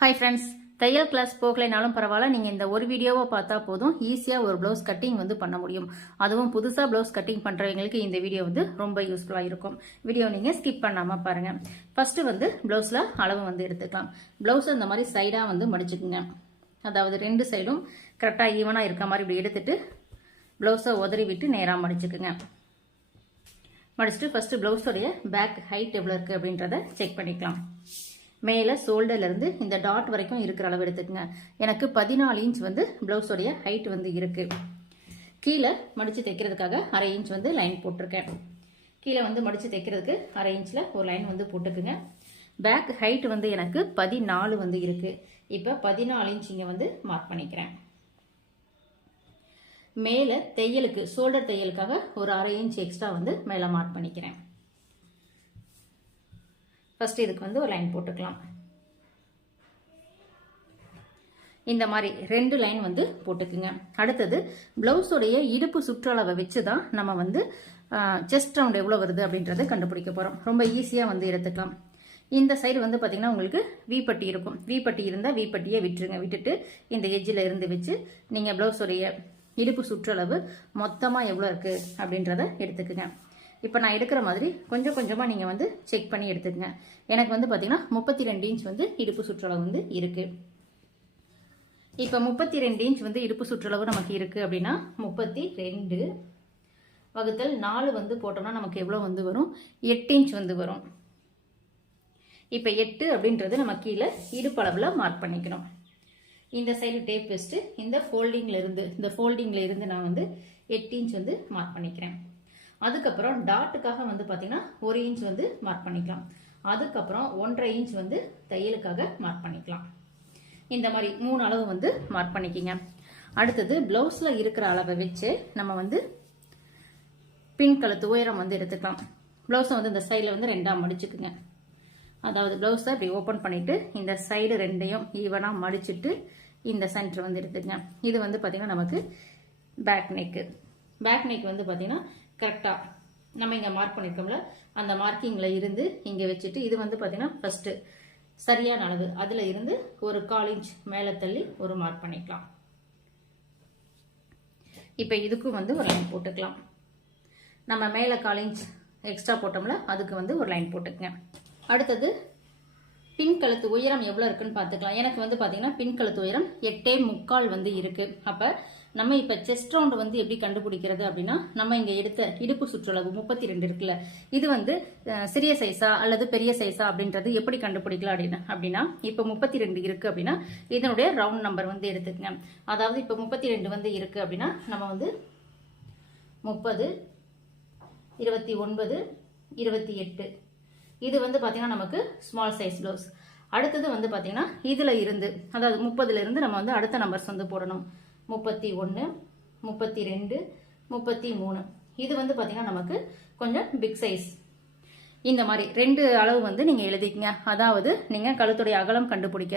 Hi friends, தையல் class போகலைனாலும் பரவாயில்ல, நீங்கள் இந்த ஒரு வீடியோவை பார்த்தா போதும், ஈஸியாக ஒரு ப்ளவுஸ் கட்டிங் பண்ண முடியும். அதுவும் புதுசாக ப்ளவுஸ் கட்டிங் பண்ணுறவங்களுக்கு இந்த வீடியோ ரொம்ப யூஸ்ஃபுல்லாக இருக்கும். வீடியோ நீங்கள் ஸ்கிப் பண்ணாமல் பாருங்கள். ஃபஸ்ட்டு ப்ளவுஸில் அளவு எடுத்துக்கலாம். ப்ளவுஸ் இந்த மாதிரி சைடாக மடிச்சுக்குங்க. அதாவது ரெண்டு சைடும் கரெக்டாக ஈவனாக இருக்க மாதிரி இப்படி எடுத்துட்டு ப்ளவுஸை உதறி விட்டு நேராக மடிச்சுக்குங்க. மடிச்சுட்டு ஃபஸ்ட்டு ப்ளவுஸோடைய பேக் ஹைட் எவ்வளோ இருக்குது அப்படின்றத செக் பண்ணிக்கலாம். மேலே ஷோல்டர்லேருந்து இந்த டாட் வரைக்கும் இருக்கிற அளவு எடுத்துக்கங்க. எனக்கு 14 இன்ச் ப்ளவுஸோடைய ஹைட் இருக்குது. கீழே மடித்து தைக்கிறதுக்காக 1/2 இன்ச் லைன் போட்டிருக்கேன். கீழே மடித்து தைக்கிறதுக்கு 1/2 இன்ச்சில் ஒரு லைன் போட்டுக்குங்க. பேக் ஹைட் எனக்கு 14 இருக்குது. இப்போ 14 இன்ச் இங்கே மார்க் பண்ணிக்கிறேன். மேலே தையலுக்கு ஷோல்டர் தையலுக்காக ஒரு 1/2 இன்ச் எக்ஸ்ட்ரா மேலே மார்க் பண்ணிக்கிறேன். ஃபர்ஸ்ட் இதுக்கு ஒரு லைன் போட்டுக்கலாம். இந்த மாதிரி 2 லைன் போட்டுக்குங்க. அடுத்தது பிளவுஸோடைய இடுப்பு சுற்றளவை வச்சு தான் நம்ம செஸ்ட் ரவுண்ட் எவ்வளோ வருது அப்படின்றத கண்டுபிடிக்க போகிறோம். ரொம்ப ஈஸியாக எடுத்துக்கலாம். இந்த சைடு பார்த்தீங்கன்னா உங்களுக்கு வீப்பட்டி இருக்கும். வீப்பட்டி இருந்தால் வீப்பட்டியை விட்டுருங்க. விட்டுட்டு இந்த எஜ்ஜில் இருந்து வச்சு நீங்கள் பிளவுஸோடைய இடுப்பு சுற்றளவு மொத்தமாக எவ்வளோ இருக்குது அப்படின்றத எடுத்துக்குங்க. இப்போ நான் எடுக்கிற மாதிரி கொஞ்சம் கொஞ்சமாக நீங்கள் செக் பண்ணி எடுத்துக்கங்க. எனக்கு பார்த்தீங்கன்னா 32 இன்ச் இடுப்பு சுற்றளவு இருக்குது. இப்போ 32 இன்ச் இடுப்பு சுற்றளவு நமக்கு இருக்குது அப்படின்னா 32 வகுத்தல் 4 போட்டோம்னா நமக்கு எவ்வளோ வரும்? 8 இன்ச் வரும். இப்போ 8 அப்படின்றது நம்ம கீழே இடுப்பளவில் மார்க் பண்ணிக்கணும். இந்த சைடு டேப் வச்சுட்டு இந்த ஃபோல்டிங்கில் இருந்து நான் 8 இன்ச் மார்க் பண்ணிக்கிறேன். அதுக்கப்புறம் டாட்டுக்காக பார்த்தீங்கன்னா 1 இன்ச் மார்க் பண்ணிக்கலாம். அதுக்கப்புறம் 1.5 இன்ச் தையலுக்காக மார்க் பண்ணிக்கலாம். இந்த மாதிரி 3 அளவு மார்க் பண்ணிக்கிங்க. அடுத்தது பிளவுஸில் இருக்கிற அளவை வச்சு நம்ம பின் கழுத்து உயரம் எடுத்துக்கலாம். பிளவுஸை இந்த சைடில் 2ஆக மடிச்சுக்குங்க. அதாவது பிளவுஸை இப்படி ஓப்பன் பண்ணிட்டு இந்த சைடு 2ஐயும் ஈவனாக மடிச்சுட்டு இந்த சென்டர் எடுத்துக்கங்க. இது பார்த்தீங்கன்னா நமக்கு பேக் நெக்கு. பேக் நெக் பார்த்தீங்கன்னா கரெக்டாக நம்ம இங்கே மார்க் பண்ணியிருக்கோம்ல, அந்த மார்க்கிங்கில் இருந்து இங்கே வச்சுட்டு இது பார்த்தீங்கன்னா ஃபஸ்ட்டு சரியான அளவு அதில் இருந்து ஒரு 1/4 இன்ச் மேலே தள்ளி ஒரு மார்க் பண்ணிக்கலாம். இப்போ இதுக்கும் ஒரு லைன் போட்டுக்கலாம். நம்ம மேலே 1/4 இன்ச் எக்ஸ்ட்ரா போட்டோம்ல, அதுக்கு ஒரு லைன் போட்டுக்கங்க. அடுத்தது பின் கழுத்து உயரம் எவ்வளோ இருக்குன்னு பார்த்துக்கலாம். எனக்கு பார்த்தீங்கன்னா பின் கழுத்து உயரம் 8.75 இருக்குது. அப்போ நம்ம இப்போ செஸ்ட் ரவுண்டு எப்படி கண்டுபிடிக்கிறது அப்படின்னா, நம்ம இங்கே எடுத்த இடுப்பு சுற்றளவு 32 இருக்குல்ல, இது சிறிய சைஸா அல்லது பெரிய சைஸா அப்படின்றது எப்படி கண்டுபிடிக்கலாம் அப்படின்னா இப்போ 32 இருக்குது அப்படின்னா இதனுடைய ரவுண்ட் நம்பர் எடுத்துக்கங்க. அதாவது இப்போ 32 இருக்குது அப்படின்னா நம்ம 30, 29, 28 இது பார்த்தீங்கன்னா நமக்கு ஸ்மால் சைஸ் ப்ளவுஸ். அடுத்தது பார்த்தீங்கன்னா இதில் இருந்து அதாவது 30ல இருந்து நம்ம அடுத்த நம்பர்ஸ் போடணும். 31, 32, 33 இது பார்த்தீங்கன்னா நமக்கு கொஞ்சம் பிக் சைஸ். இந்த மாதிரி 2 அளவு நீங்கள் எழுதிக்கங்க. அதாவது நீங்கள் கழுத்துடைய அகலம் கண்டுபிடிக்க,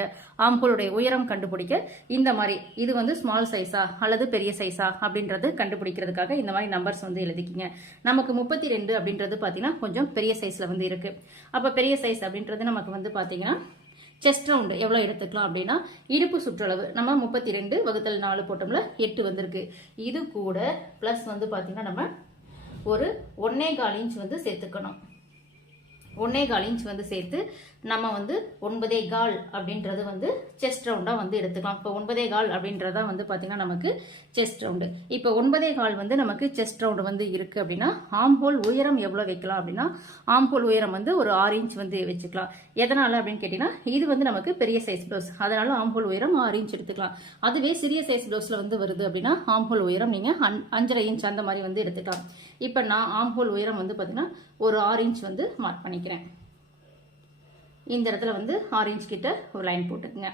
ஆம்பூலுடைய உயரம் கண்டுபிடிக்க இந்த மாதிரி இது ஸ்மால் சைஸா அல்லது பெரிய சைஸா அப்படின்றது கண்டுபிடிக்கிறதுக்காக இந்த மாதிரி நம்பர்ஸ் எழுதிக்கிங்க. நமக்கு 32 அப்படின்றது பார்த்தீங்கன்னா கொஞ்சம் பெரிய சைஸில் இருக்கு. அப்போ பெரிய சைஸ் அப்படின்றது நமக்கு பார்த்தீங்கன்னா செஸ்ட் ரவுண்டு எவ்வளோ எடுத்துக்கலாம் அப்படின்னா இடுப்பு சுற்றளவு நம்ம 32 வகுத்தல் 4 போட்டோம்ல 8 வந்திருக்கு. இது கூட ப்ளஸ் பார்த்தீங்கன்னா நம்ம ஒரு 1.25 இன்ச் சேர்த்துக்கணும். 1.25 இன்ச் சேர்த்து நம்ம 9.25 அப்படின்றது செஸ்ட் ரவுண்டாக எடுத்துக்கலாம். இப்போ 9.25 அப்படின்றதா பார்த்தீங்கன்னா நமக்கு செஸ்ட் ரவுண்டு. இப்போ 9.25 நமக்கு செஸ்ட் ரவுண்டு இருக்குது அப்படின்னா ஆம்ஹோல் உயரம் எவ்வளோ வைக்கலாம் அப்படின்னா ஆம்ஹோல் உயரம் ஒரு 6 இன்ச் வச்சுக்கலாம். எதனால் அப்படின்னு கேட்டிங்கன்னா இது நமக்கு பெரிய சைஸ் ப்ளவுஸ், அதனால ஆம்ஹோல் உயரம் 6 இன்ச் எடுத்துக்கலாம். அதுவே சிறிய சைஸ் ப்ளவுஸில் வருது அப்படின்னா ஆம்ஹோல் உயரம் நீங்கள் 5.5 இன்ச் அந்த மாதிரி எடுத்துக்கலாம். இப்போ நான் ஆம்ஹோல் உயரம் பார்த்தீங்கன்னா ஒரு 6 இன்ச் மார்க் பண்ணிக்கிறேன். இந்த இடத்துல 6 இன்ச் கிட்ட ஒரு லைன் போட்டுக்குங்க.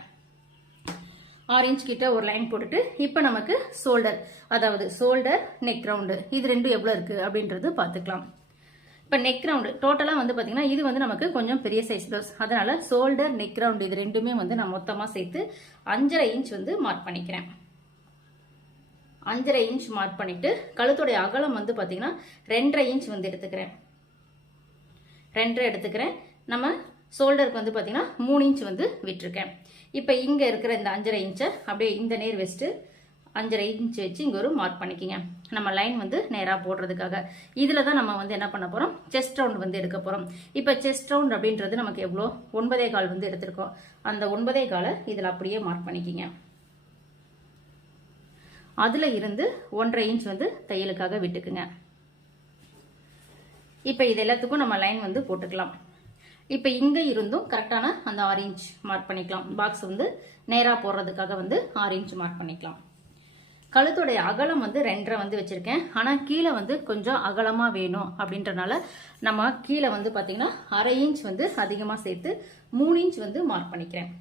6 இன்ச் கிட்ட ஒரு லைன் போட்டுட்டு இப்போ நமக்கு ஷோல்டர், அதாவது ஷோல்டர் நெக் ரவுண்டு இது ரெண்டும் எவ்வளோ இருக்குது அப்படின்றது பார்த்துக்கலாம். இப்போ நெக் ரவுண்டு டோட்டலாக பார்த்தீங்கன்னா இது நமக்கு கொஞ்சம் பெரிய சைஸ் ப்ளவுஸ், அதனால ஷோல்டர் நெக் ரவுண்டு இது ரெண்டுமே நான் மொத்தமாக சேர்த்து 5.5 இன்ச் மார்க் பண்ணிக்கிறேன். 5.5 இன்ச் மார்க் பண்ணிட்டு கழுத்துடைய அகலம் பார்த்தீங்கன்னா 2.5 இன்ச் எடுத்துக்கிறேன். 2.5 எடுத்துக்கிறேன். நம்ம ஷோல்டருக்கு வந்து பார்த்தீங்கன்னா 3 இன்ச் வந்து விட்டுருக்கேன். இப்போ இங்கே இருக்கிற இந்த 5.5 இன்ச்சை அப்படியே இந்த நேர் வச்சுட்டு 5.5 இன்ச் வச்சு இங்கே ஒரு மார்க் பண்ணிக்கிங்க. நம்ம லைன் வந்து நேராக போடுறதுக்காக. இதில் தான் நம்ம வந்து என்ன பண்ண போகிறோம், செஸ்ட் ரவுண்ட் வந்து எடுக்க போகிறோம். இப்போ செஸ்ட் ரவுண்ட் அப்படின்றது நமக்கு எவ்வளோ, 9.25 வந்து எடுத்திருக்கோம். அந்த 9.25 இதில் அப்படியே மார்க் பண்ணிக்கிங்க. அதில் இருந்து 1.5 இன்ச் வந்து தையலுக்காக விட்டுக்குங்க. இப்போ இது எல்லாத்துக்கும் நம்ம லைன் வந்து போட்டுக்கலாம். இப்போ இங்கே இருந்தும் கரெக்டான அந்த 6 இன்ச் மார்க் பண்ணிக்கலாம். பாக்ஸ் வந்து நேராக போடுறதுக்காக வந்து 6 இன்ச் மார்க் பண்ணிக்கலாம். கழுத்துடைய அகலம் வந்து 2.5 வந்து வச்சுருக்கேன். ஆனால் கீழே வந்து கொஞ்சம் அகலமாக வேணும் அப்படின்றனால நம்ம கீழே வந்து பார்த்தீங்கன்னா 1/2 இன்ச் வந்து அதிகமாக சேர்த்து 3 இன்ச் வந்து மார்க் பண்ணிக்கிறேன்.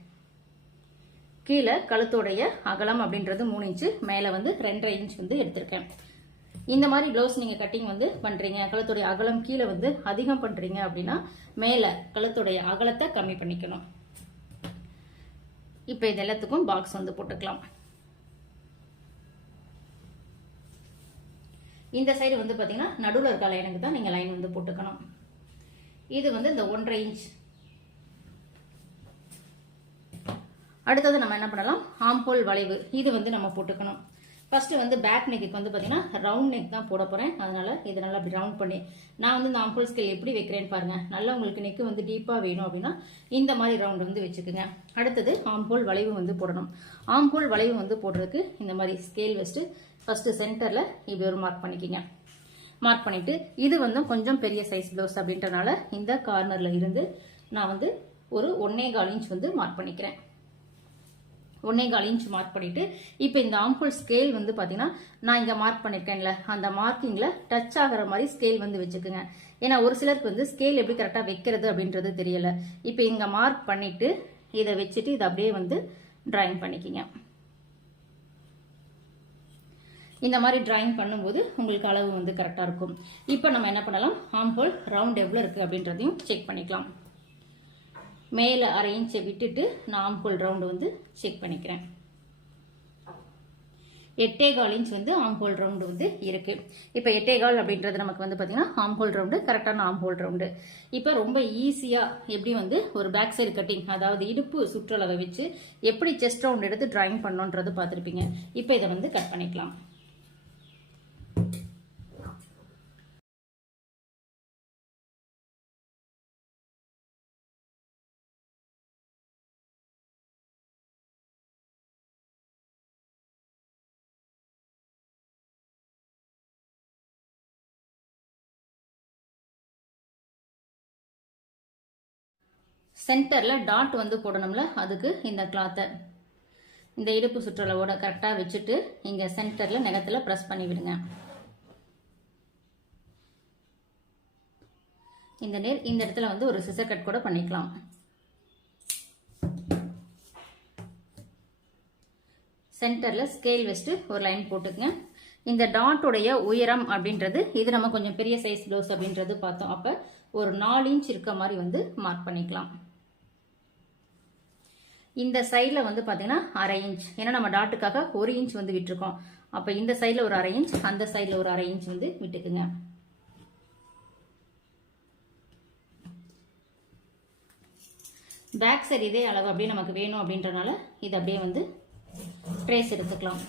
கீழே கழுத்துடைய அகலம் அப்படின்றது 3 இன்ச்சு, மேலே வந்து 2.5 இன்ச் வந்து எடுத்திருக்கேன். இந்த மாதிரி ப்ளவுஸ் நீங்கள் கட்டிங் வந்து பண்ணுறீங்க, கழுத்துடைய அகலம் கீழே வந்து அதிகம் பண்ணுறீங்க அப்படின்னா மேலே கழுத்துடைய அகலத்தை கம்மி பண்ணிக்கணும். இப்போ இது எல்லாத்துக்கும் பாக்ஸ் வந்து போட்டுக்கலாம். இந்த சைடு வந்து பார்த்தீங்கன்னா நடுவில் இருக்க லைனுக்கு தான் நீங்கள் லைன் வந்து போட்டுக்கணும். இது வந்து இந்த 1.5 இன்ச். அடுத்தது நம்ம என்ன பண்ணலாம், ஆம்போல் வளைவு இது வந்து நம்ம போட்டுக்கணும். ஃபர்ஸ்ட் வந்து பேக் நெக்கு வந்து பார்த்தீங்கன்னா ரவுண்ட் நெக் தான் போட போகிறேன். அதனால இதை நல்லா அப்படி ரவுண்ட் பண்ணி நான் வந்து இந்த ஆம்போல் ஸ்கேல் எப்படி வைக்கிறேன்னு பாருங்க. நல்லா உங்களுக்கு நெக்கு வந்து டீப்பாக வேணும் அப்படின்னா இந்த மாதிரி ரவுண்ட் வந்து வச்சுக்கோங்க. அடுத்தது ஆம்போல் வளைவு வந்து போடணும். ஆம்போல் வளைவு வந்து போடுறதுக்கு இந்த மாதிரி ஸ்கேல் வச்சுட்டு ஃபர்ஸ்ட் சென்டரில் இப்படி ஒரு மார்க் பண்ணிக்கிங்க. மார்க் பண்ணிட்டு இது வந்து கொஞ்சம் பெரிய சைஸ் ப்ளவுஸ் அப்படின்றனால இந்த கார்னரில் இருந்து நான் வந்து ஒரு 1.25 இன்ச் வந்து மார்க் பண்ணிக்கிறேன். 1.25 இன்ச் மார்க் பண்ணிட்டு இப்போ இந்த ஆம்போல் ஸ்கேல் வந்து பார்த்தீங்கன்னா நான் இங்கே மார்க் பண்ணியிருக்கேன்ல அந்த மார்க்கிங்கில் டச் ஆகிற மாதிரி ஸ்கேல் வந்து வச்சுக்கோங்க. ஏன்னா ஒரு சிலருக்கு வந்து ஸ்கேல் எப்படி கரெக்டாக வைக்கிறது அப்படின்றது தெரியல. இப்போ இங்கே மார்க் பண்ணிட்டு இதை வச்சுட்டு இதை அப்படியே வந்து டிராயிங் பண்ணிக்கிங்க. இந்த மாதிரி டிராயிங் பண்ணும்போது உங்களுக்கு அளவு வந்து கரெக்டாக இருக்கும். இப்போ நம்ம என்ன பண்ணலாம், ஆம்போல் ரவுண்ட் எவ்வளோ இருக்குது அப்படின்றதையும் செக் பண்ணிக்கலாம். மேலே 1/2 இன்ச்சை விட்டுட்டு நான் ஆம்போல் ரவுண்டு வந்து செக் பண்ணிக்கிறேன். 8.25 இன்ச் வந்து ஆம்போல் ரவுண்டு வந்து இருக்கு. இப்போ 8.25 அப்படின்றது நமக்கு வந்து பார்த்தீங்கன்னா ஆம்போல் ரவுண்டு கரெக்டான ஆம்போல் ரவுண்டு. இப்போ ரொம்ப ஈஸியாக எப்படி வந்து ஒரு பேக் சைடு கட்டிங், அதாவது இடுப்பு சுற்றளவை வச்சு எப்படி செஸ்ட் ரவுண்ட் எடுத்து டிராயிங் பண்ணோன்றது பார்த்துருப்பீங்க. இப்போ இதை வந்து கட் பண்ணிக்கலாம். சென்டரில் டாட் வந்து போடணும்ல, அதுக்கு இந்த கிளாத்தை இந்த இடுப்பு சுற்றளவோட கரெக்டாக வச்சுட்டு இங்கே சென்டரில் நகத்தில் ப்ரெஸ் பண்ணி விடுங்க. இந்த இடத்துல வந்து ஒரு சிசர் கட் கூட பண்ணிக்கலாம். சென்டரில் ஸ்கேல் வச்சுட்டு ஒரு லைன் போட்டுக்கங்க. இந்த டாட்டுடைய உயரம் அப்படின்றது இது நம்ம கொஞ்சம் பெரிய சைஸ் ப்ளவுஸ் அப்படின்றது பார்த்தோம். அப்போ ஒரு 4 இன்ச் இருக்க மாதிரி வந்து மார்க் பண்ணிக்கலாம். இந்த சைடில் வந்து பார்த்தீங்கன்னா 1/2 இன்ச், ஏன்னா நம்ம டாட்டுக்காக 1 இன்ச் வந்து விட்டுருக்கோம். அப்போ இந்த சைடில் ஒரு 1/2 இன்ச், அந்த சைடில் ஒரு 1/2 இன்ச் வந்து விட்டுக்குங்க. பேக் சைடு இதே அளவு அப்படியே நமக்கு வேணும் அப்படின்றனால இது அப்படியே வந்து ட்ரேஸ் எடுத்துக்கலாம்.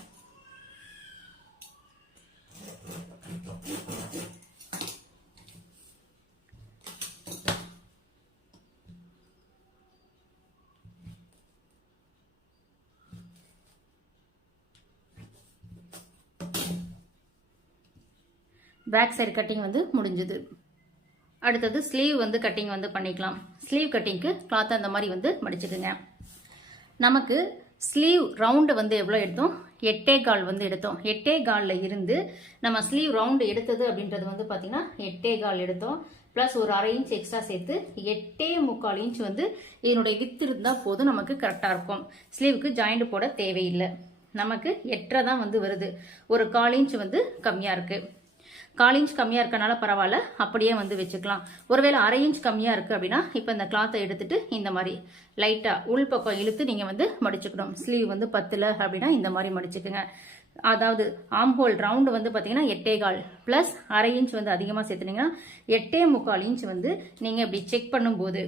பேக் சைடு கட்டிங் வந்து முடிஞ்சது. அடுத்தது ஸ்லீவ் வந்து கட்டிங் வந்து பண்ணிக்கலாம். ஸ்லீவ் கட்டிங்க்கு கிளாத் அந்த மாதிரி வந்து மடிச்சுக்குங்க. நமக்கு ஸ்லீவ் ரவுண்டு வந்து எவ்வளோ எடுத்தோம், 8.25 வந்து எடுத்தோம். 8.25 இருந்து நம்ம ஸ்லீவ் ரவுண்டு எடுத்தது அப்படின்றது வந்து பார்த்தீங்கன்னா 8.25 எடுத்தோம். ப்ளஸ் ஒரு 1/2 இன்ச் எக்ஸ்ட்ரா சேர்த்து 8.25 இன்ச் வந்து இதனுடைய வித்து இருந்தால் போதும், நமக்கு கரெக்டாக இருக்கும். ஸ்லீவுக்கு ஜாயிண்ட் போட தேவையில்லை. நமக்கு 8.5 தான் வந்து வருது. ஒரு 1/4 இன்ச் வந்து கம்மியாக இருக்குது. 1/4 இன்ச் கம்மியாக இருக்கனால பரவாயில்ல, அப்படியே வந்து வச்சுக்கலாம். ஒருவேளை 1/2 இன்ச் கம்மியாக இருக்குது அப்படின்னா இப்போ இந்த கிளாத்தை எடுத்துட்டு இந்த மாதிரி லைட்டாக உள் பக்கம் இழுத்து நீங்கள் வந்து மடிச்சுக்கணும். ஸ்லீவ் வந்து 10 அப்படின்னா இந்த மாதிரி மடிச்சுக்குங்க. அதாவது ஆம்போல் ரவுண்டு வந்து பார்த்தீங்கன்னா 8.25 ப்ளஸ் 1/2 இன்ச் வந்து அதிகமாக சேர்த்துனீங்கன்னா 8.25 இன்ச் வந்து நீங்கள் இப்படி செக் பண்ணும்போது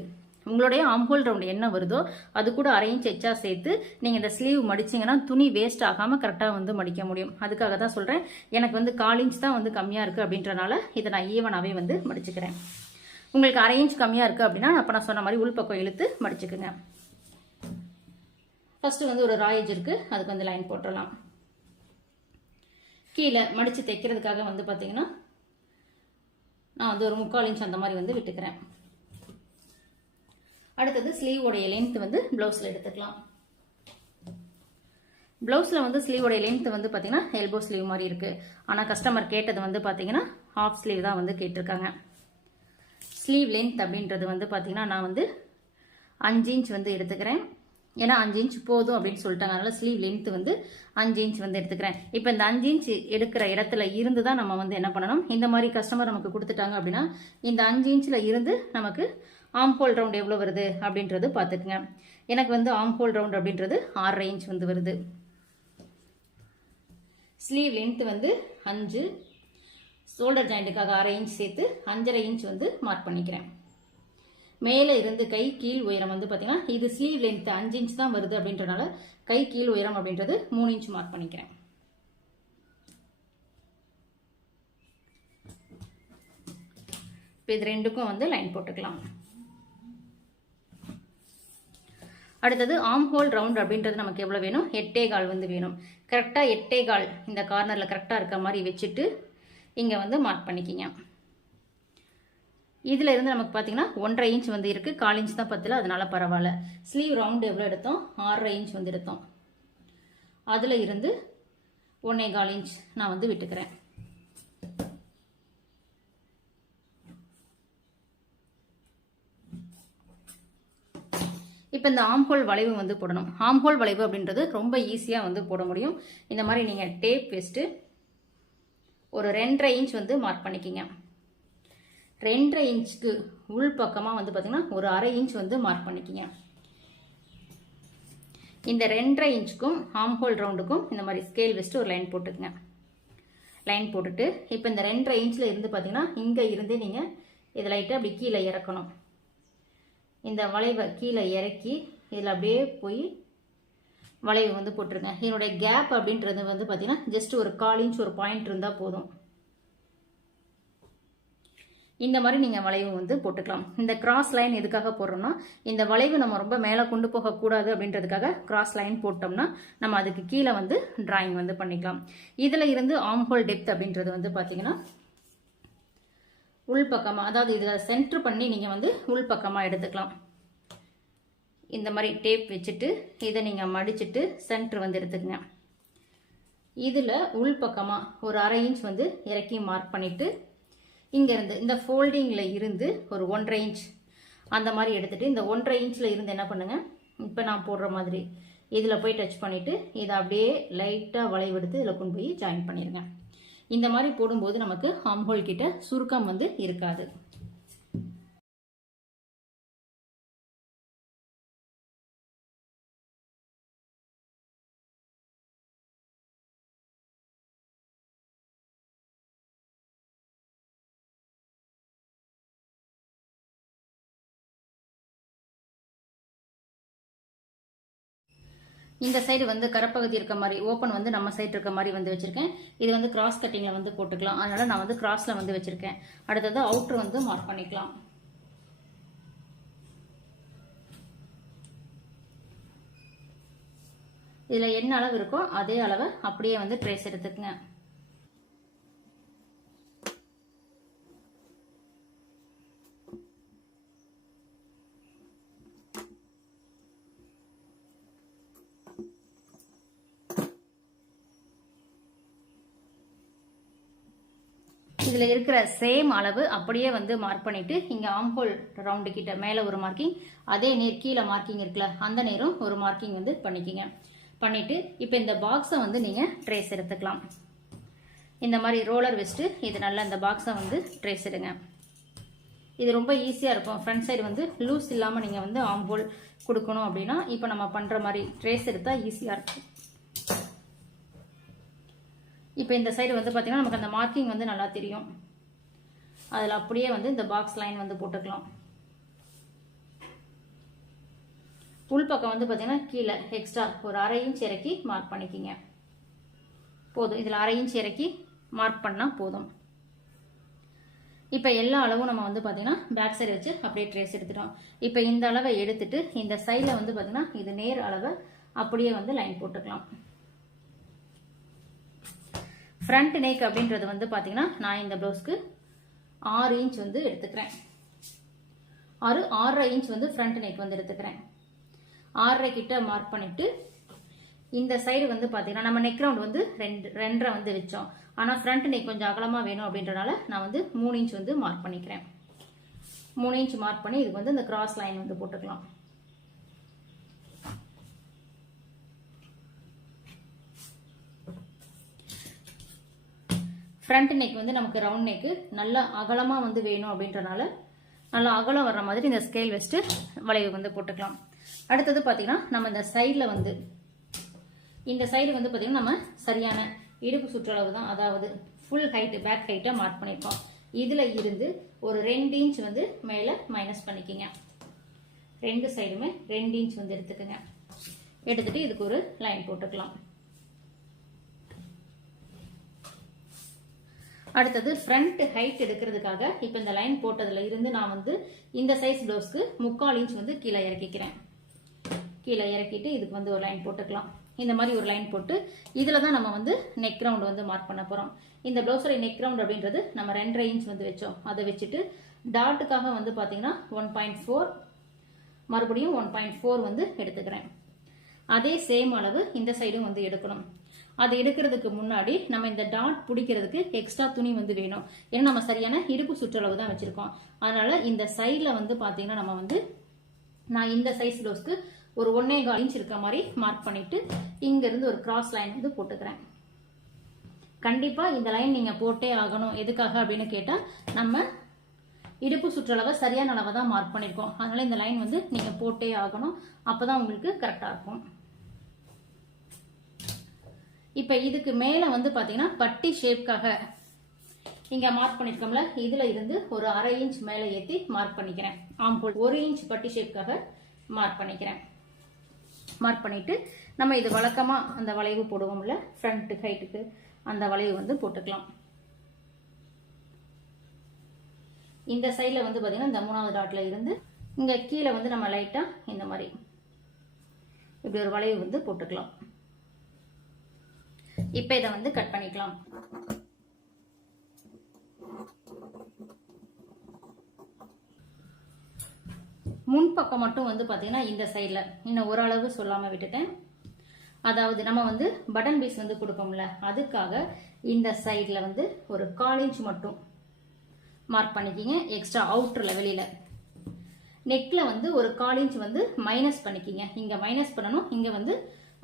உங்களுடைய ஆம்ஹோல் ரவுண்ட் என்ன வருதோ அது கூட அரை இன்ச் எச்சா சேர்த்து நீங்கள் இந்த ஸ்லீவ் மடிச்சிங்கன்னா துணி வேஸ்ட் ஆகாமல் கரெக்டாக வந்து மடிக்க முடியும். அதுக்காக தான் சொல்கிறேன். எனக்கு வந்து 1/4 இன்ச் தான் வந்து கம்மியாக இருக்குது அப்படின்றனால இதை நான் ஈவனாகவே வந்து மடிச்சுக்கிறேன். உங்களுக்கு அரை இன்ச் கம்மியாக இருக்குது அப்படின்னா அப்போ நான் சொன்ன மாதிரி உள்பக்கம் இழுத்து மடிச்சுக்குங்க. ஃபஸ்ட்டு வந்து ஒரு ராயேஜ் இருக்குது, அதுக்கு வந்து லைன் போட்டுடலாம். கீழே மடித்து தைக்கிறதுக்காக வந்து பார்த்தீங்கன்னா நான் வந்து ஒரு 3/4 இன்ச் அந்த மாதிரி வந்து விட்டுக்கிறேன். அடுத்தது ஸ்லீவோடைய லென்த் வந்து ப்ளவுஸில் எடுத்துக்கலாம். ப்ளவுஸில் வந்து ஸ்லீவோடைய லென்த் வந்து பார்த்தீங்கன்னா எல்போ ஸ்லீவ் மாதிரி இருக்குது. ஆனால் கஸ்டமர் கேட்டது வந்து பார்த்தீங்கன்னா ஹாஃப் ஸ்லீவ் தான் வந்து கேட்டிருக்காங்க. ஸ்லீவ் லென்த் அப்படின்றது வந்து பார்த்தீங்கன்னா நான் வந்து 5 இன்ச் வந்து எடுத்துக்கிறேன். ஏன்னா 5 இன்ச் போதும் அப்படின்னு சொல்லிட்டாங்க. அதனால் ஸ்லீவ் லென்த் வந்து 5 இன்ச் வந்து எடுத்துக்கிறேன். இப்போ இந்த 5 இன்ச் எடுக்கிற இடத்துல இருந்து தான் நம்ம வந்து என்ன பண்ணணும், இந்த மாதிரி கஸ்டமர் நமக்கு கொடுத்துட்டாங்க அப்படின்னா இந்த 5 இன்ச்சில் இருந்து நமக்கு ஆம்ஹோல் ரவுண்ட் எவ்வளோ வருது அப்படின்றது பார்த்துக்குங்க. எனக்கு வந்து ஆம்ஹோல் ரவுண்ட் அப்படின்றது 6.5 இன்ச் வந்து வருது. ஸ்லீவ் லென்த் வந்து 5, ஷோல்டர் ஜாயிண்ட்டுக்காக அரை இன்ச் சேர்த்து 5.5 இன்ச் வந்து மார்க் பண்ணிக்கிறேன். மேலே இருந்து கை கீழ் உயரம் வந்து பார்த்தீங்கன்னா இது ஸ்லீவ் லென்த் 5 இன்ச் தான் வருது அப்படின்றனால கை கீழ் உயரம் அப்படின்றது 3 இன்ச் மார்க் பண்ணிக்கிறேன். இப்போ இது ரெண்டுக்கும் வந்து லைன் போட்டுக்கலாம். அடுத்தது ஆம்ஹோல் ரவுண்ட் அப்படின்றது நமக்கு எவ்வளோ வேணும், 8.25 வந்து வேணும். கரெக்டாக 8.25 இந்த கார்னரில் கரெக்டாக இருக்க மாதிரி வச்சுட்டு இங்கே வந்து மார்க் பண்ணிக்கிங்க. இதில் இருந்து நமக்கு பார்த்தீங்கன்னா 1.5 இன்ச் வந்து இருக்குது, 1/4 இன்ச் தான் பத்தில், அதனால பரவாயில்ல. ஸ்லீவ் ரவுண்டு எவ்வளோ எடுத்தோம், 6.5 இன்ச் வந்து எடுத்தோம். அதில் இருந்து 1.25 இன்ச் நான் வந்து விட்டுக்கிறேன். இப்போ இந்த ஆம்ஹோல் வளைவு வந்து போடணும். ஆம்ஹோல் வளைவு அப்படின்றது ரொம்ப ஈஸியாக வந்து போட முடியும். இந்த மாதிரி நீங்கள் டேப் வச்சுட்டு ஒரு 2.5 இன்ச் வந்து மார்க் பண்ணிக்கிங்க. 2.5 இன்ச்சுக்கு உள் பக்கமாக வந்து பார்த்தீங்கன்னா ஒரு அரை இன்ச் வந்து மார்க் பண்ணிக்கிங்க. இந்த 2.5 இன்ச்சுக்கும் ஆம்ஹோல் ரவுண்டுக்கும் இந்த மாதிரி ஸ்கேல் வச்சுட்டு ஒரு லைன் போட்டுக்குங்க. லைன் போட்டுட்டு இப்போ இந்த 2.5 இன்ச்சில் இருந்து பார்த்தீங்கன்னா இங்கே இருந்து நீங்கள் இதை லைட்டாக அப்படி கீழே இறக்கணும். இந்த வளைவை கீழே இறக்கி இதில் அப்படியே போய் வளைவு வந்து போட்டுருங்க. என்னுடைய கேப் அப்படின்றது வந்து பார்த்தீங்கன்னா ஜஸ்ட் ஒரு 1/4 இன்ச் ஒரு பாயிண்ட் இருந்தால் போதும். இந்த மாதிரி நீங்கள் வளைவு வந்து போட்டுக்கலாம். இந்த கிராஸ் லைன் எதுக்காக போடுறோம்னா இந்த வளைவு நம்ம ரொம்ப மேலே கொண்டு போகக்கூடாது அப்படின்றதுக்காக கிராஸ் லைன் போட்டோம்னா நம்ம அதுக்கு கீழே வந்து டிராயிங் வந்து பண்ணிக்கலாம். இதில் இருந்து ஆம்ஹோல் டெப்த் அப்படின்றது வந்து பார்த்தீங்கன்னா உள்பக்கமாக, அதாவது இதில் சென்ட்ரு பண்ணி நீங்கள் வந்து உள்பக்கமாக எடுத்துக்கலாம். இந்த மாதிரி டேப் வச்சுட்டு இதை நீங்கள் மடிச்சுட்டு சென்ட்ரு வந்து எடுத்துக்கங்க. இதில் உள்பக்கமாக ஒரு அரை இன்ச் வந்து இறக்கி மார்க் பண்ணிவிட்டு இங்கேருந்து இந்த ஃபோல்டிங்கில் இருந்து ஒரு 1.5 இன்ச் அந்த மாதிரி எடுத்துகிட்டு இந்த 1.5 இன்ச்சில் இருந்து என்ன பண்ணுங்கள், இப்போ நான் போடுற மாதிரி இதில் போய் டச் பண்ணிவிட்டு இதை அப்படியே லைட்டாக வளைவெடுத்து இதில் கொண்டு போய் ஜாயின் பண்ணிடுங்க. இந்த மாதிரி போடும்போது நமக்கு ஆம்ஹோல் கிட்ட சுருக்கம் வந்து இருக்காது. இந்த சைடு வந்து கரப்பகுதி இருக்க மாதிரி ஓப்பன் வந்து நம்ம சைடு இருக்க மாதிரி வந்து வச்சிருக்கேன். இது வந்து கிராஸ் கட்டிங்ல வந்து போட்டுக்கலாம். அதனால நான் வந்து கிராஸ்ல வந்து வச்சிருக்கேன். அடுத்தது அவுட்டர் வந்து மார்க் பண்ணிக்கலாம். இதுல என்ன அளவு இருக்கோ அதே அளவை அப்படியே வந்து ட்ரேஸ் எடுத்துக்கங்க. இதில் இருக்கிற சேம் அளவு அப்படியே வந்து மார்க் பண்ணிட்டு இங்கே ஆம்ஹோல் ரவுண்டு கிட்ட மேலே ஒரு மார்க்கிங், அதே நேர் கீழே மார்க்கிங் இருக்குல்ல அந்த நேரம் ஒரு மார்க்கிங் வந்து பண்ணிக்கிங்க. பண்ணிட்டு இப்போ இந்த பாக்ஸை வந்து நீங்கள் ட்ரேஸ் எடுத்துக்கலாம். இந்த மாதிரி ரோலர் வச்சுட்டு இது நல்லா இந்த பாக்ஸை வந்து ட்ரேஸ் எடுங்க. இது ரொம்ப ஈஸியாக இருக்கும். ஃப்ரண்ட் சைடு வந்து லூஸ் இல்லாமல் நீங்கள் வந்து ஆம்ஹோல் கொடுக்கணும் அப்படின்னா இப்போ நம்ம பண்ணுற மாதிரி ட்ரேஸ் எடுத்தால் ஈஸியாக இருக்கும். இப்போ இந்த சைடு வந்து பார்த்தீங்கன்னா நமக்கு அந்த மார்க்கிங் வந்து நல்லா தெரியும். அதில் அப்படியே வந்து இந்த பாக்ஸ் லைன் வந்து போட்டுக்கலாம். உள்பக்கம் வந்து பார்த்தீங்கன்னா கீழே எக்ஸ்ட்ரா ஒரு 1/2 இன்ச் இறக்கி மார்க் பண்ணிக்கிங்க. போதும். இதில் 1/2 இன்ச் இறக்கி மார்க் பண்ணால் போதும். இப்போ எல்லா அளவும் நம்ம வந்து பார்த்தீங்கன்னா பேக் சைடு வச்சு அப்படியே ட்ரேஸ் எடுத்துட்டோம். இப்போ இந்த அளவை எடுத்துட்டு இந்த சைடில் வந்து பார்த்தீங்கன்னா இது நேர் அளவை அப்படியே வந்து லைன் போட்டுக்கலாம். ஃப்ரண்ட் நெக் அப்படின்றது வந்து பார்த்தீங்கன்னா நான் இந்த ப்ளவுஸ்க்கு 6 இன்ச் வந்து எடுத்துக்கிறேன். 6.5 இன்ச் வந்து ஃப்ரண்ட் நெக் வந்து எடுத்துக்கிறேன். 6.5 கிட்ட மார்க் பண்ணிட்டு இந்த சைடு வந்து பார்த்தீங்கன்னா நம்ம நெக் ரவுண்ட் வந்து 2.5 வந்து வச்சோம். ஆனால் ஃப்ரண்ட் நெக் கொஞ்சம் அகலமாக வேணும் அப்படின்றனால நான் வந்து 3 இன்ச் வந்து மார்க் பண்ணிக்கிறேன். 3 இன்ச் மார்க் பண்ணி இதுக்கு வந்து இந்த கிராஸ் லைன் வந்து போட்டுக்கலாம். ஃப்ரண்ட் நெக் வந்து நமக்கு ரவுண்ட் நெக்கு நல்லா அகலமாக வந்து வேணும் அப்படின்றனால நல்லா அகலம் வர்ற மாதிரி இந்த ஸ்கேல் வச்சுட்டு வளைவு வந்து போட்டுக்கலாம். அடுத்தது பார்த்தீங்கன்னா நம்ம இந்த சைடில் வந்து இந்த சைடு வந்து பார்த்தீங்கன்னா நம்ம சரியான இடுப்பு சுற்றளவு தான், அதாவது ஃபுல் ஹைட்டு பேக் ஹைட்டை மார்க் பண்ணியிருக்கோம். இதில் இருந்து ஒரு 2 இன்ச் வந்து மேலே மைனஸ் பண்ணிக்கிங்க. 2 சைடுமே 2 இன்ச் வந்து எடுத்துக்கோங்க. எடுத்துட்டு இதுக்கு ஒரு லைன் போட்டுக்கலாம். அடுத்தது ஃப்ரண்ட் ஹைட் எடுக்கிறதுக்காக இப்போ இந்த லைன் போட்டதுல இருந்து நான் வந்து இந்த சைஸ் ப்ளவுஸ்க்கு 3/4 இன்ச் வந்து கீழே இறக்கிக்கிறேன். கீழே இறக்கிட்டு இதுக்கு வந்து ஒரு லைன் போட்டுக்கலாம். இந்த மாதிரி ஒரு லைன் போட்டு இதில் தான் நம்ம வந்து நெக் ரவுண்ட் வந்து மார்க் பண்ண போகிறோம். இந்த ப்ளவுஸோட நெக் ரவுண்ட் அப்படின்றது நம்ம 2.5 இன்ச் வந்து வச்சோம். அதை வச்சுட்டு டாட்டுக்காக வந்து பார்த்தீங்கன்னா 1.4 மறுபடியும் 1.4 வந்து எடுத்துக்கிறேன். அதே சேம் அளவு இந்த சைடும் வந்து எடுக்கணும். அது எடுக்கிறதுக்கு முன்னாடி நம்ம இந்த டாட் பிடிக்கிறதுக்கு எக்ஸ்ட்ரா துணி வந்து வேணும். ஏன்னா நம்ம சரியான இடுப்பு சுற்றளவு தான் வச்சிருக்கோம். அதனால இந்த சைடில் வந்து பார்த்தீங்கன்னா நம்ம வந்து நான் இந்த சைஸ் ப்ளவுஸ்க்கு ஒரு 1.25 இன்ச் இருக்க மாதிரி மார்க் பண்ணிட்டு இங்கிருந்து ஒரு கிராஸ் லைன் வந்து போட்டுக்கிறேன். கண்டிப்பாக இந்த லைன் நீங்கள் போட்டே ஆகணும். எதுக்காக அப்படின்னு கேட்டால் நம்ம இடுப்பு சுற்றளவை சரியான அளவை தான் மார்க் பண்ணியிருக்கோம். அதனால இந்த லைன் வந்து நீங்கள் போட்டே ஆகணும். அப்போ தான் உங்களுக்கு கரெக்டாக இருக்கும். இப்போ இதுக்கு மேலே வந்து பார்த்தீங்கன்னா பட்டி ஷேப்காக இங்கே மார்க் பண்ணியிருக்கோம்ல, இதில் இருந்து ஒரு 1/2 இன்ச் மேலே ஏற்றி மார்க் பண்ணிக்கிறேன். ஆம்போல் 1 இன்ச் பட்டி ஷேப்காக மார்க் பண்ணிக்கிறேன். மார்க் பண்ணிவிட்டு நம்ம இது வழக்கமாக அந்த வளைவு போடுவோம்ல ஃப்ரண்ட் ஹைட்டுக்கு, அந்த வளைவு வந்து போட்டுக்கலாம். இந்த சைடில் வந்து பார்த்தீங்கன்னா இந்த 3வது டாட்டில் இருந்து இங்கே கீழே வந்து நம்ம லைட்டாக இந்த மாதிரி இப்படி ஒரு வளைவு வந்து போட்டுக்கலாம். இப்போ இதை வந்து கட் பண்ணிக்கலாம். முன்பக்கம் மட்டும் வந்து பார்த்தீங்கன்னா இந்த சைடில் இன்னும் ஓரளவு சொல்லாமல் விட்டுட்டேன். அதாவது நம்ம வந்து பட்டன் பீஸ் வந்து கொடுப்போம்ல, அதுக்காக இந்த சைடில் வந்து ஒரு 1/4 இன்ச் மட்டும் மார்க் பண்ணிக்கிங்க. எக்ஸ்ட்ரா அவுட்டரில் வெளியில் நெக்கில் வந்து ஒரு 1/4 இன்ச் வந்து மைனஸ் பண்ணிக்கிங்க. இங்கே மைனஸ் பண்ணணும், இங்கே வந்து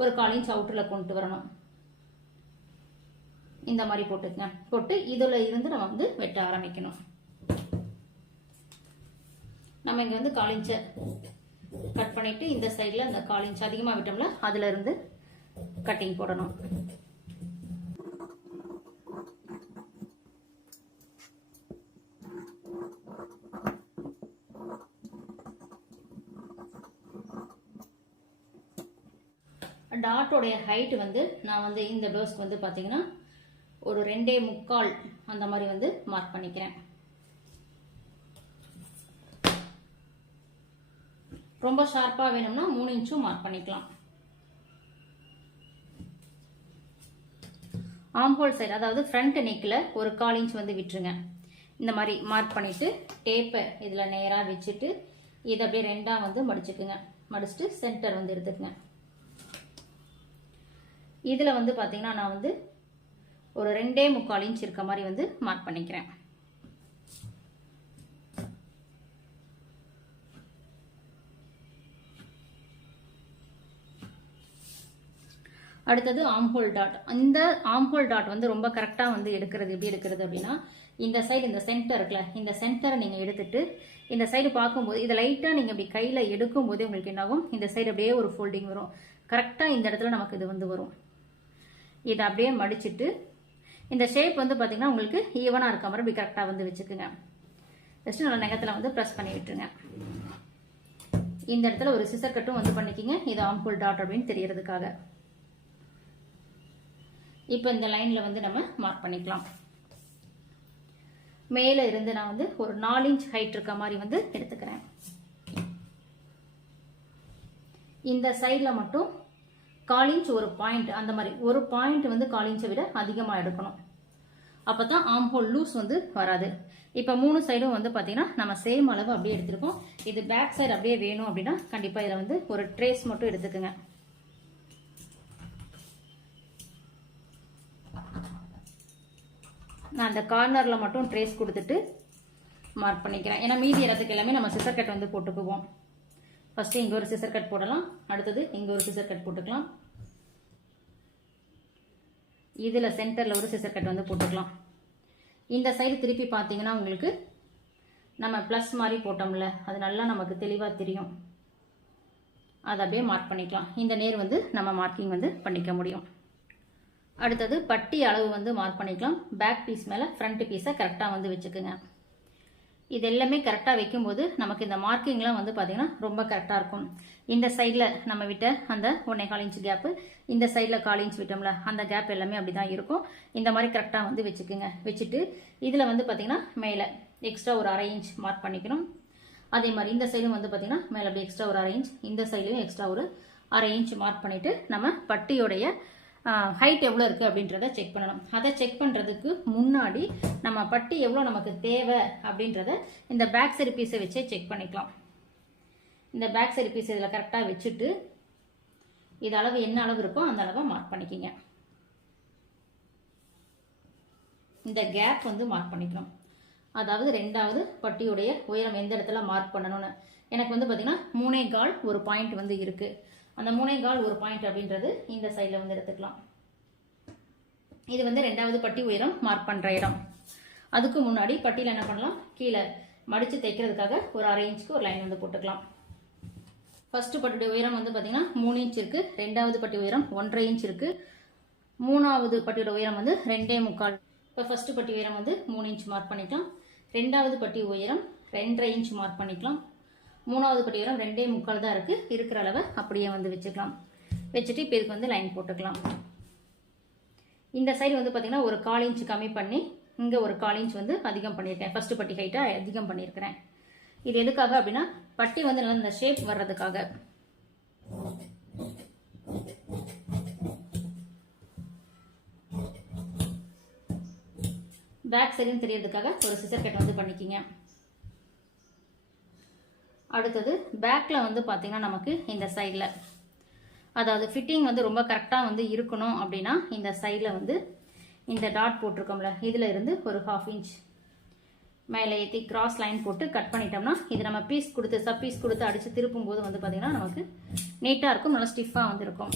ஒரு 1/4 இன்ச் அவுட்டரில் கொண்டு வரணும். இந்த மாதிரி போட்டுக்கங்க. போட்டு இதில் இருந்து நம்ம வந்து வெட்ட ஆரம்பிக்கணும். நம்ம இங்கே வந்து 1/4 இன்ச்சை கட் பண்ணிட்டு இந்த சைடில் இந்த 1/4 இன்ச் அதிகமாக விட்டோம்ல, அதில் இருந்து கட்டிங் போடணும். டாட்டோடைய ஹைட் வந்து நான் வந்து இந்த ப்ளவுஸ்க்கு வந்து பார்த்தீங்கன்னா ஒரு 2.25 அந்த மாதிரி வந்து மார்க் பண்ணிக்கிறேன். ரொம்ப ஷார்ப்பாக வேணும்னா 3 இன்ச்சும் மார்க் பண்ணிக்கலாம். ஆம்ஹோல் சைடு அதாவது ஃப்ரண்ட் நெக்கில் ஒரு 1/4 இன்ச் வந்து விட்டுருங்க. இந்த மாதிரி மார்க் பண்ணிவிட்டு டேப்பை இதில் நேராக வச்சுட்டு இதை அப்படியே 2ஆ வந்து மடிச்சுக்குங்க. மடிச்சுட்டு சென்டர் வந்து எடுத்துக்குங்க. இதில் வந்து பார்த்தீங்கன்னா நான் வந்து ஒரு 2.25 இன்ச் இருக்க மாதிரி வந்து மார்க் பண்ணிக்கிறேன். அடுத்தது ஆம்ஹோல் டாட். இந்த ஆம்ஹோல் டாட் வந்து ரொம்ப கரெக்டாக வந்து எடுக்கிறது எப்படி எடுக்கிறது அப்படின்னா, இந்த சைடு இந்த சென்டர் இருக்குல்ல, இந்த சென்டரை நீங்கள் எடுத்துட்டு இந்த சைடு பார்க்கும்போது இதை லைட்டாக நீங்கள் இப்படி கையில் எடுக்கும் போதே உங்களுக்கு என்னாகும், இந்த சைடு அப்படியே ஒரு ஃபோல்டிங் வரும். கரெக்டாக இந்த இடத்துல நமக்கு இது வந்து வரும். இதை அப்படியே மடிச்சுட்டு இந்த ஷேப் வந்து பார்த்தீங்கன்னா உங்களுக்கு ஈவனாக இருக்க மாதிரி இப்படி கரெக்டாக வந்து வச்சுக்குங்க. ஜஸ்ட் நல்லா நகத்தில் வந்து ப்ரெஸ் பண்ணி விட்டுருங்க. இந்த இடத்துல ஒரு சிசர் கட்டும் வந்து பண்ணிக்கிங்க, இது ஆம்ஹோல் டாட் அப்படின்னு தெரியறதுக்காக. இப்போ இந்த லைன்ல வந்து நம்ம மார்க் பண்ணிக்கலாம். மேலே இருந்து நான் வந்து ஒரு 4 இன்ச் ஹைட் இருக்க மாதிரி வந்து எடுத்துக்கிறேன். இந்த சைடில் மட்டும் 1/4 இன்ச் ஒரு பாயிண்ட், அந்த மாதிரி ஒரு பாயிண்ட் வந்து 1/4 இன்ச்சை விட அதிகமாக எடுக்கணும். அப்போ தான் ஆம்ஹோல் லூஸ் வந்து வராது. இப்போ 3 சைடும் வந்து பார்த்தீங்கன்னா நம்ம சேம் அளவு அப்படியே எடுத்துருக்கோம். இது பேக் சைடு அப்படியே வேணும் அப்படின்னா கண்டிப்பாக இதில் வந்து ஒரு ட்ரேஸ் மட்டும் எடுத்துக்கோங்க. நான் அந்த கார்னரில் மட்டும் ட்ரேஸ் கொடுத்துட்டு மார்க் பண்ணிக்கிறேன். ஏன்னா மீதி இடத்துக்கு எல்லாமே நம்ம சிசர் கட் வந்து போட்டுக்குவோம். ஃபஸ்ட்டு இங்கே ஒரு சிசர் கட் போடலாம், அடுத்தது இங்கே ஒரு சிசர் கட் போட்டுக்கலாம், இதில் சென்டரில் ஒரு சிசர் கட் வந்து போட்டுக்கலாம். இந்த சைடு திருப்பி பார்த்தீங்கன்னா உங்களுக்கு நம்ம ப்ளஸ் மாதிரி போட்டோம்ல, அது நல்லா நமக்கு தெளிவாக தெரியும். அதை அப்படியே மார்க் பண்ணிக்கலாம். இந்த நேர் வந்து நம்ம மார்க்கிங் வந்து பண்ணிக்க முடியும். அடுத்தது பட்டி அளவு வந்து மார்க் பண்ணிக்கலாம். பேக் பீஸ் மேலே ஃப்ரண்ட் பீஸை கரெக்டாக வந்து வச்சுக்குங்க. இது எல்லாமே கரெக்டாக வைக்கும்போது நமக்கு இந்த மார்க்கிங்லாம் வந்து பார்த்தீங்கன்னா ரொம்ப கரெக்டாக இருக்கும். இந்த சைடில் நம்ம விட்ட அந்த 1.25 இன்ச் கேப்பு, இந்த சைடில் 1/4 இன்ச் விட்டோம்ல, அந்த கேப் எல்லாமே அப்படி தான் இருக்கும். இந்த மாதிரி கரெக்டாக வந்து வச்சுக்குங்க. வச்சுட்டு இதில் வந்து பார்த்தீங்கன்னா மேலே எக்ஸ்ட்ரா ஒரு 1/2 இன்ச் மார்க் பண்ணிக்கணும். அதே மாதிரி இந்த சைடும் வந்து பார்த்தீங்கன்னா மேலே அப்படி எக்ஸ்ட்ரா ஒரு 1/2 இன்ச், இந்த சைட்லையும் எக்ஸ்ட்ரா ஒரு 1/2 இன்ச் மார்க் பண்ணிவிட்டு நம்ம பட்டியோடைய ஹைட் எவ்வளோ இருக்குது அப்படின்றத செக் பண்ணணும். அதை செக் பண்ணுறதுக்கு முன்னாடி நம்ம பட்டி எவ்வளோ நமக்கு தேவை அப்படின்றத இந்த பேக் சைடு பீஸை வச்சே செக் பண்ணிக்கலாம். இந்த பேக் சைடு பீஸ் இதில் கரெக்டாக வச்சுட்டு இது அளவு என்ன அளவு இருக்கோ அந்த அளவை மார்க் பண்ணிக்கிங்க. இந்த கேப் வந்து மார்க் பண்ணிக்கணும். அதாவது 2வது பட்டியுடைய உயரம் எந்த இடத்துல மார்க் பண்ணணும்னு எனக்கு வந்து பார்த்தீங்கன்னா 3.25 ஒரு பாயிண்ட் வந்து இருக்குது. அந்த 3.25 ஒரு பாயிண்ட் அப்படின்றது இந்த சைடில் வந்து எடுத்துக்கலாம். இது வந்து 2வது பட்டி உயரம் மார்க் பண்ணுற இடம். அதுக்கு முன்னாடி பட்டியில் என்ன பண்ணலாம், கீழே மடித்து தைக்கிறதுக்காக ஒரு 1/2 இன்ச்சுக்கு ஒரு லைன் வந்து போட்டுக்கலாம். ஃபர்ஸ்ட் பட்டியுடைய உயரம் வந்து பார்த்தீங்கன்னா 3 இன்ச் இருக்குது, 2வது பட்டி உயரம் 1.5 இன்ச் இருக்குது, 3வது பட்டியோட உயரம் வந்து 2.25. இப்போ ஃபர்ஸ்ட் பட்டி உயரம் வந்து 3 இன்ச் மார்க் பண்ணிக்கலாம், 2வது பட்டி உயரம் 2.5 இன்ச் மார்க் பண்ணிக்கலாம், 3வது பட்டி உயரம் 2.25 தான் இருக்குது. இருக்கிற அளவை அப்படியே வந்து வச்சுக்கலாம். வச்சுட்டு இப்போ இதுக்கு வந்து லைன் போட்டுக்கலாம். இந்த சைடு வந்து பார்த்தீங்கன்னா ஒரு 1/4 இன்ச் கம்மி பண்ணி இங்கே ஒரு 1/4 இன்ச் வந்து அதிகம் பண்ணியிருக்கேன். ஃபர்ஸ்ட் பட்டி ஹைட்டை அதிகம் பண்ணியிருக்கிறேன். இது எதுக்காக அப்படின்னா பட்டி வந்து நல்லா இந்த ஷேப் வர்றதுக்காக. பேக் சைடும் தெரியறதுக்காக ஒரு சிசர் கட் வந்து பண்ணிக்கிங்க. அடுத்தது பேக்கில் வந்து பார்த்தீங்கன்னா நமக்கு இந்த சைடில், அதாவது ஃபிட்டிங் வந்து ரொம்ப கரெக்டாக வந்து இருக்கணும் அப்படின்னா இந்த சைடில் வந்து இந்த டாட் போட்டிருக்கோம்ல, இதில் இருந்து ஒரு 1/2 இன்ச் மேலே ஏற்றி கிராஸ் லைன் போட்டு கட் பண்ணிட்டோம்னா இது நம்ம பீஸ் கொடுத்து சப் பீஸ் கொடுத்து அடித்து திருப்பும் போது வந்து பார்த்தீங்கன்னா நமக்கு நீட்டாக இருக்கும், நல்லா ஸ்டிஃபாக வந்து இருக்கும்.